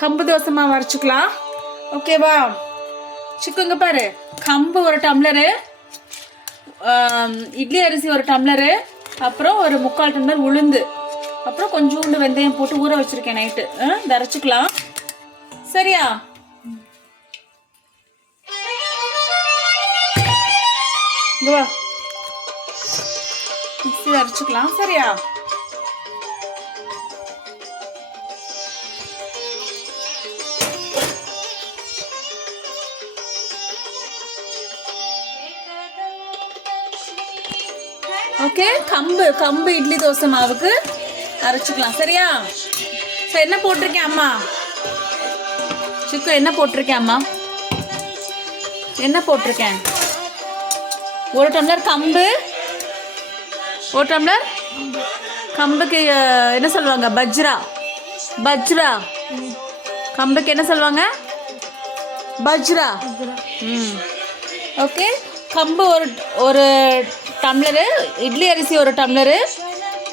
கம்பு தோசை மாவு அரைச்சிக்கலாம். ஓகேவா? சிக்குங்க பாரு, கம்பு ஒரு டம்ளரு, இட்லி அரிசி ஒரு டம்ளரு, அப்புறம் ஒரு 3/4 டம்ளர் உளுந்து, அப்புறம் கொஞ்சோண்டு வெந்தயம் போட்டு ஊற வச்சிருக்கேன் நைட்டு. இதை அரைச்சிக்கலாம். சரியா? மிக்ஸியில் அரைச்சிக்கலாம். சரியா? ஓகே, கம்பு இட்லி தோசை மாவுக்கு அரைச்சிக்கலாம். சரியா? சரி, என்ன போட்டிருக்கேன் அம்மா? சிக்கு, என்ன போட்டிருக்கேன் அம்மா? என்ன போட்டிருக்கேன்? 1 டம்ளர் கம்பு, 1 டம்ளர் கம்புக்கு என்ன சொல்லுவாங்க? பஜ்ரா. கம்புக்கு என்ன சொல்லுவாங்க? பஜ்ரா. ஓகே, கம்பு ஒரு டம்ளரு, இட்லி அரிசி ஒரு டம்ளரு,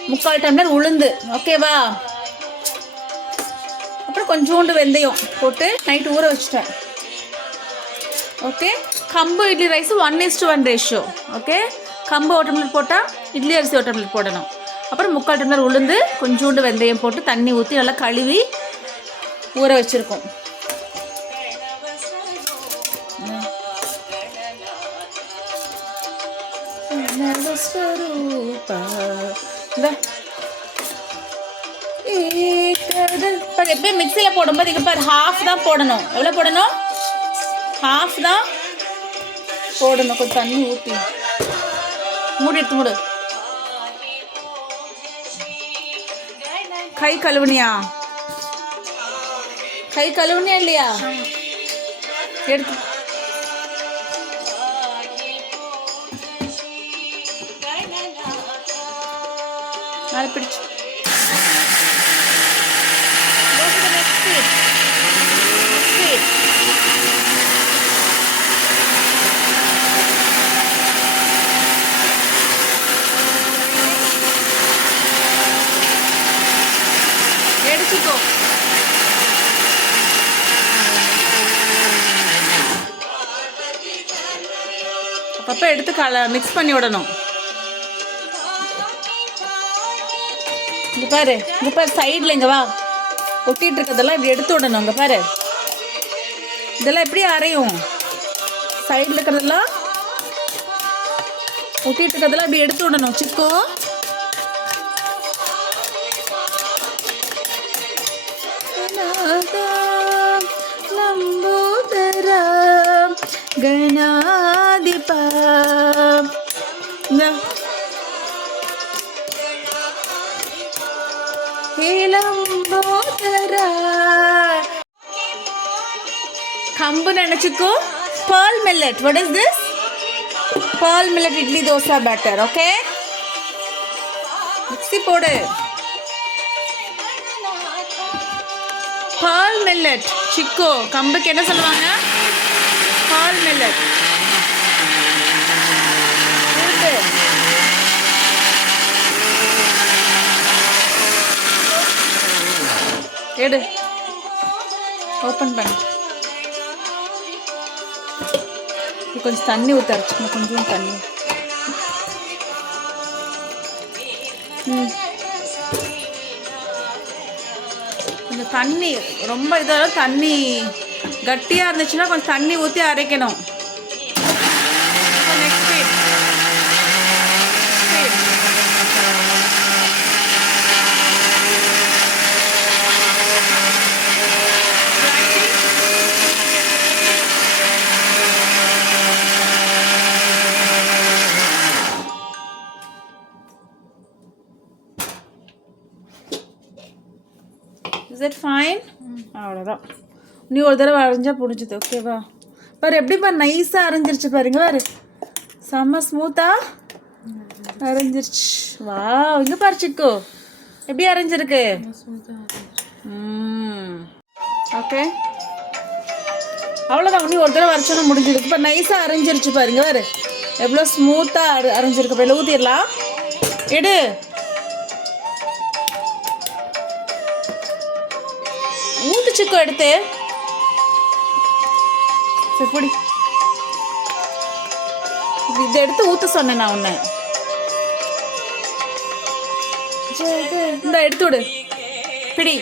3/4 டம்ளர் உளுந்து. ஓகேவா? அப்புறம் கொஞ்சோண்டு வெந்தயம் போட்டு நைட்டு ஊற வச்சுட்டேன். ஓகே, கம்பு இட்லி ரைஸ் 1:1 ரேஷியோ. ஓகே, கம்பு 1 டம்ளர் போட்டால் இட்லி அரிசி 1 டம்ளர் போடணும். அப்புறம் 3/4 டம்ளர் உளுந்து, கொஞ்சோண்டு வெந்தயம் போட்டு தண்ணி ஊற்றி நல்லா கழுவி ஊற வச்சுருக்கோம். எப்பயும் மிக்சியில் போடும்போது இங்கே பாரு, ஹாஃப் தான் போடணும். எவ்வளோ போடணும்? ஹாஃப் தான் போடணும். கொஞ்சம் தண்ணி ஊற்றி மூடி எடுத்து மூடு. கை கழுவுனியா இல்லையா? எடுத்து மேலே பிடிச்சு. எடுத்துக்கோ. அப்பப்போ எடுத்து மிக்ஸ் பண்ணி விடணும். இங்கே பாரு சைடில் இங்கே வா, ஒட்டிகிட்டு இருக்கிறதெல்லாம் இப்படி எடுத்து விடணும். இங்கே பாரு, இதெல்லாம் எப்படி அரையும்? சைடில் இருக்கிறதெல்லாம் ஒட்டிகிட்டு இருக்கிறதெல்லாம் இப்படி எடுத்து விடணும். சிக்கோ, லம்போதரா கணாதிபா. கம்பு நினைச்சுக்கோ. pearl millet. What is this? pearl millet idli dosa batter. Okay, mixie போடு. pearl millet. சிக்கோ, கம்புக்கு என்ன சொல்லுவாங்க? pearl millet. எடு, ஓப்பன் பண்ணு. கொஞ்சம் தண்ணி ஊற்றி அரைச்சிக்கணும். கொஞ்சம் தண்ணி. கொஞ்சம் தண்ணி ரொம்ப இதாக தண்ணி கட்டியாக இருந்துச்சுன்னா கொஞ்சம் தண்ணி ஊற்றி அரைக்கணும். Is it fine? அவ்வளோதான். நீ ஒரு தடவை அரைஞ்சா புரிஞ்சுது. ஓகேவா? பாரு எப்படிப்பா நைஸாக அரைஞ்சிருச்சு பாருங்க. பாரு செம்ம ஸ்மூத்தாக அரைஞ்சிருச்சு. வா, இங்கே பாரு சிக்கு எப்படி அரைஞ்சிருக்கு. ஓகே, அவ்வளோதான். நீ ஒரு தடவை அரைச்சோன்னா முடிஞ்சிருக்கு. இப்போ நைஸாக அரைஞ்சிருச்சு பாருங்க. பாரு எவ்வளோ ஸ்மூத்தாக அரைஞ்சிருக்கு. இப்போ ஊற்றிடலாம். எடு. ஊத்து சிக்கு எடுத்து சரி பிடி. இதை எடுத்து ஊத்த சொன்னேன் நான் உன்னை. இந்த எடுத்து விடு பிடி.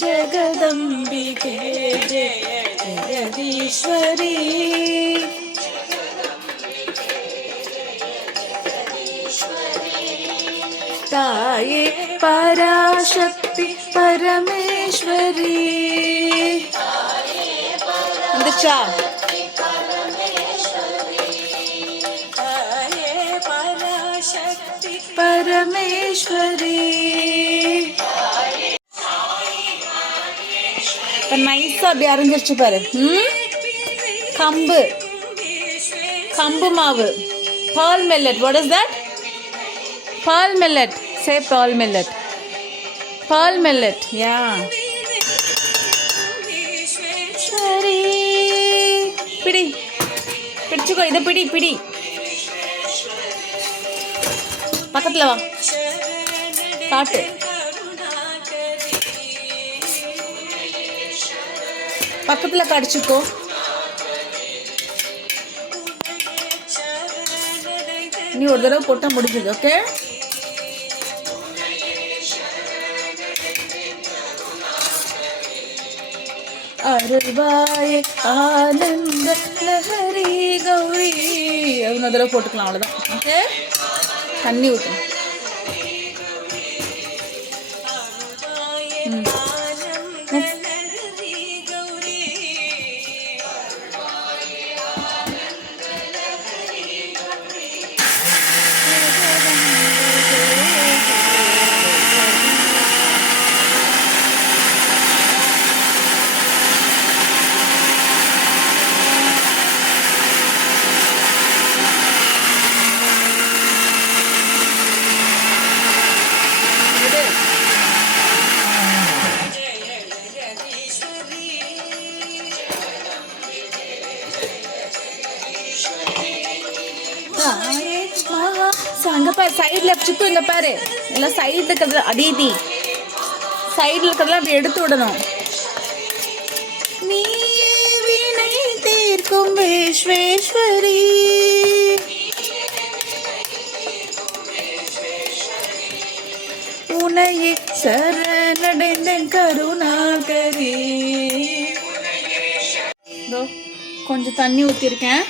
ஜெகதம்பிகே ஜெகதீஸ்வரி தாயே பராசக்தி பரமேஸ்வரி. வந்துச்சா? பரமேஸ்வரி. நைஸா அப்படி அரைஞ்சிருச்சு பாரு. கம்பு கம்பு மாவு. pearl millet. What is that? Pearl millet. Say pearl millet. Pearl millet. Yeah. சரி பிடி. பிடிச்சுக்கோ. இதை பிடி பிடி. பக்கத்தில் வா. காட்டு. பக்கத்தில் கடிச்சுக்கோ. நீ ஒரு தடவை போட்டால் முடிஞ்சது. ஓகே. அருள்வாயே ஆனந்த லஹரி கௌரி. அது ஒரு தடவை போட்டுக்கலாம். அவ்வளோதான். ஓகே. தண்ணி ஊற்றணும். அங்கே பாரு சைடில் சுத்து. இங்கே பாரு எல்லாம் சைடில் இருக்கிறது அடிதி. சைடில் இருக்கிறதெல்லாம் அப்படி எடுத்து விடணும். நீயே வினை தீர்க்கும் விஸ்வேஸ்வரி. உனையே சரணடைந்த கருணாகரி. கொஞ்சம் தண்ணி ஊற்றிருக்கேன்.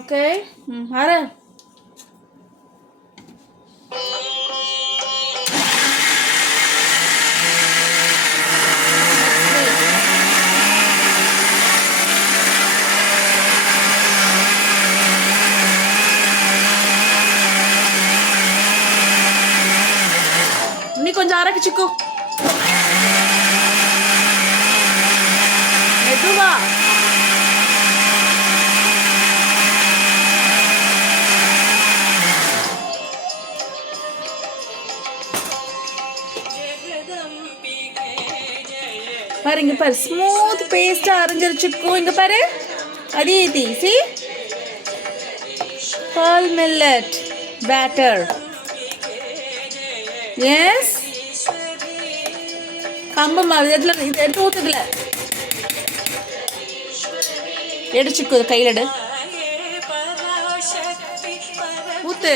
ஓகே. அர நீ கொஞ்சம் அரைச்சிக்கோ. மெதுவா. பாரு இங்க பாரு ஸ்மூத் பேஸ்டா அரைஞ்சிருச்சுக்கோ. இங்க பாரு அடிதி. see pearl millet batter. yes கம்பு மாவு. இதில் இது எடுத்து ஊற்றுக்கல. எடுச்சுக்கோ. கையில் எடு. ஊத்து.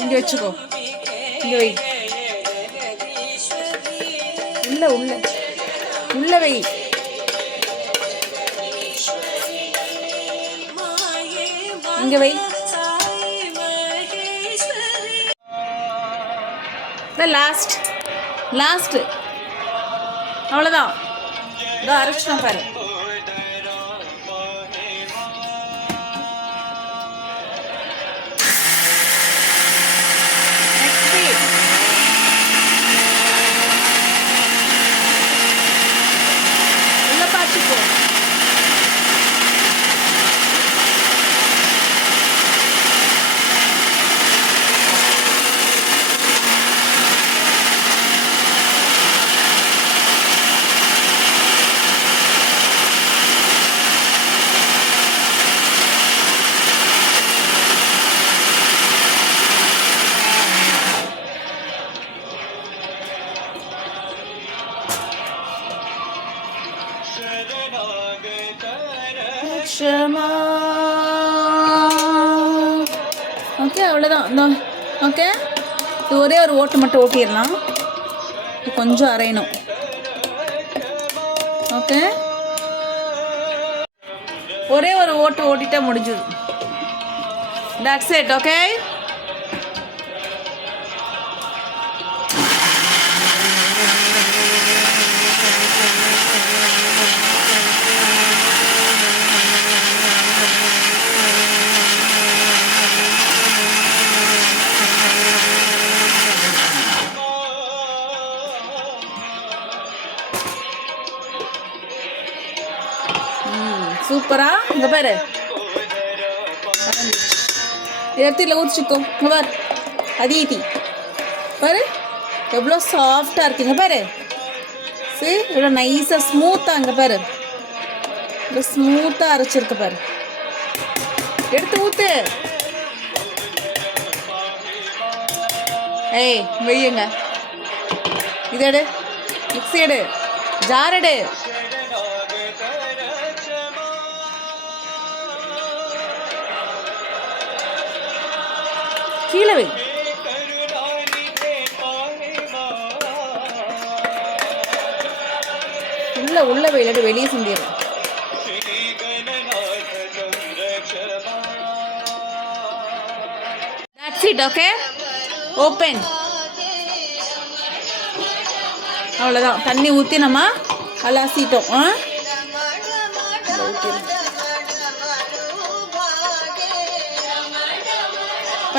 இங்க வச்சுக்கோ. இங்க வை. உள்ள உள்ள உள்ள வை. இங்க வை. Last last. அவ்வளோதான். இதோ அரைச்சிட்டோம் பாரு. உள்ள பாய்ச்சிக்கோ. க்ஷமா. ஓகே, அவ்வளோதான். ஓகே, இது ஒரே ஒரு ஓட்டு மட்டும் ஓட்டிடலாம். கொஞ்சம் அரையணும். ஓகே, ஒரே ஒரு ஓட்டு ஓட்டிட்டா முடிஞ்சுது. That's it. ஓகே, சூப்பரா. இங்கே பாரு, எடுத்துல ஊற்றிக்கோ. இங்கே பாரு, அதீதி பாரு எவ்வளோ சாஃப்டாக இருக்குங்க பாரு. சரி, எவ்வளோ நைஸாக ஸ்மூத்தாக. இங்கே பாரு, இவ்வளோ ஸ்மூத்தாக அரைச்சிருக்கு பாரு. எடுத்து ஊற்று. ஏய், வெய்யுங்க. இது எடு, மிக்ஸி எடு, ஜார் எடு. கீழே வை. உள்ள வை, இல்லாட்டி வெளியே சிந்திடும். That's it. Okay, open. அவ்வளோதான். தண்ணி ஊற்றி நம்ம அலாசிட்டோம்.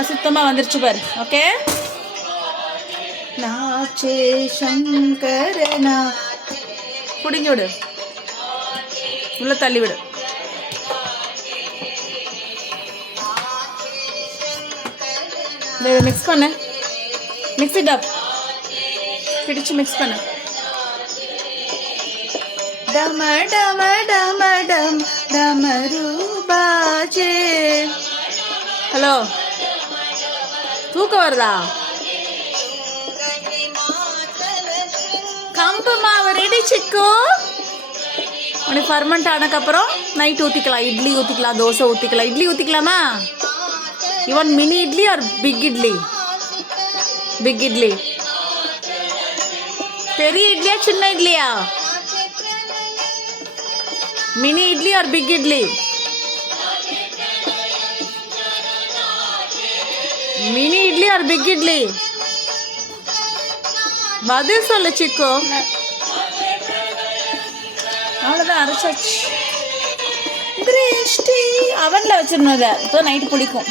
சுத்தமாக வந்துருச்சு பாரு. ஓகே, நாச்சே சங்கரனா. பிடிங்கி விடு, உள்ள தள்ளி விடு. மிக்ஸ் பண்ணு. மிக்ஸி டப் பிடிச்சு மிக்ஸ் பண்ணு. டம டம டம டம் டமரு பாஜே. ஹலோ, தூக்கம் வருதா? கம்பு மாவு ரெடி சிக்கு. உனக்கு ஃபர்மெண்ட் ஆனதுக்கப்புறம் நைட் ஊற்றிக்கலாம். இட்லி ஊற்றிக்கலாம், தோசை ஊற்றிக்கலாம். இட்லி ஊற்றிக்கலாமா? Even mini idli or big idli? Big idli. பெரிய இட்லியா சின்ன இட்லியா? Mini idli or big idli? Mini idli or big idli? பதில் சொல்லு சிக்கோ. அவ்வளோதான், அரைச்சாச்சு. கிரீன் டீ அவனில் வச்சிடணும். இதை இப்போ நைட்டு பிடிக்கும்.